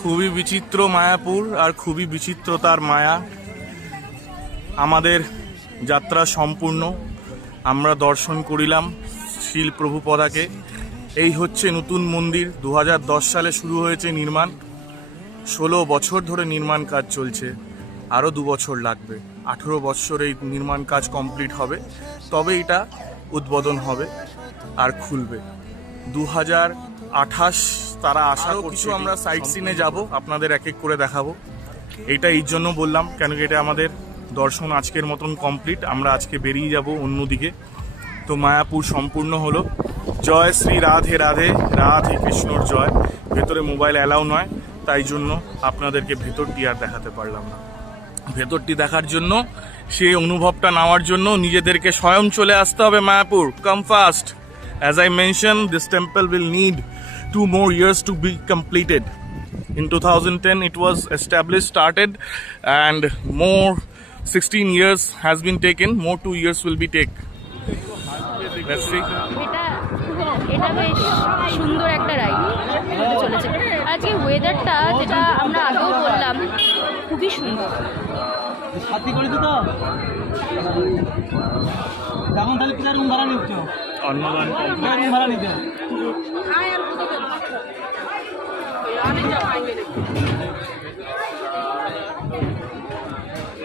খুবই বিচিত্র মায়াপুর আর খুবই বিচিত্র তার মায়া। আমাদের যাত্রা সম্পূর্ণ, আমরা দর্শন করিলাম শিল প্রভুপদাকে। এই হচ্ছে নতুন মন্দির, 2010 সালে শুরু হয়েছে নির্মাণ। 16 বছর ধরে নির্মাণ কাজ চলছে, আরও 2 বছর লাগবে। 18 বছর এই নির্মাণ কাজ কমপ্লিট হবে, তবে এটা উদ্বোধন হবে আর খুলবে 2028। তারা আশা করছি আমরা সাইট সিনে যাব, আপনাদের এক এক করে দেখাবো। এটা এই জন্য বললাম কেন কি এটা আমাদের দর্শন আজকের মতন কমপ্লিট। আমরা আজকে বেরিয়ে যাব অন্যদিকে। তো মায়াপুর সম্পূর্ণ হলো। জয় শ্রী রাধে রাধে, রাধে কৃষ্ণর জয়। ভেতরে মোবাইল অ্যালাউ নয়, তাই জন্য আপনাদেরকে ভেতরটি আর দেখাতে পারলাম না। ভেতরটি দেখার জন্য, সেই অনুভবটা নেওয়ার জন্য নিজেদেরকে স্বয়ং চলে আসতে হবে মায়াপুর। কাম fast. As I mentioned, this temple will need 2 more years to be completed. In 2010 it was established, started, and more 16 years has been taken. More 2 years will be take. Let's see. এটা বেশ সুন্দর একটা ride হতে চলেছে। আজকে ওয়েদারটা, যেটা আমরা আগেও বললাম, খুবই সুন্দর।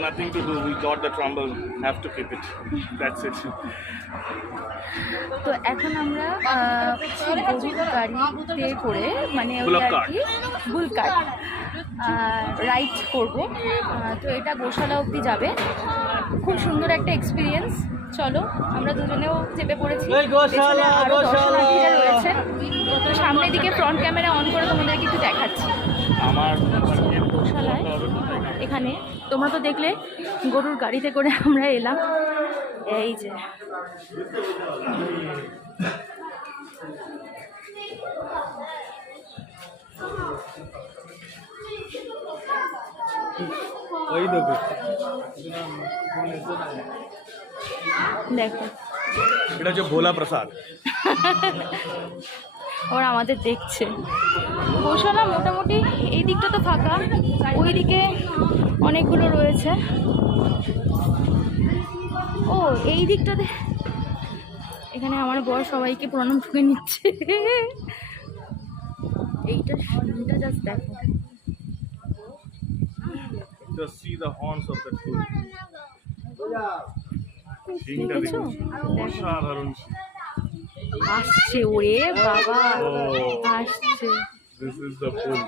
Nothing to do, we got the trumble, have to keep it. That's it. তো এখন আমরা গরুর গাড়িতে করে, মানে ওই আর কি বুলকাট রাইড করব। তো এটা গোশালা অবধি যাবে। খুব সুন্দর একটা এক্সপিরিয়েন্স। চলো, আমরা দুজনেও চেপে পড়েছি। পেছনে আরও দর্শনার্থীরা রয়েছে। তো সামনের দিকে ফ্রন্ট ক্যামেরা অন করে তোমাদেরকে একটু দেখাচ্ছি। আমার গোশালায় এখানে তোমরা তো দেখলে গরুর গাড়িতে করে আমরা এলাম। এই যে দেখো, এটা হচ্ছে ভোলা প্রসাদ। ওরা আমাদের দেখছে। গোশালা মোটামুটি এই দিকটা তো ফাঁকা, ওই দিকে অনেকগুলো রয়েছে। ও এই দিকটাতে এখানে আমার বর সবাইকে প্রণাম ঠুকে নিচ্ছে। এইটা সিনটা জাস্ট দেখো। Just see the horns of the bull. দেখেছো? অসাধারণ। আসছে ওরে বাবা, আসছে। This is the bull.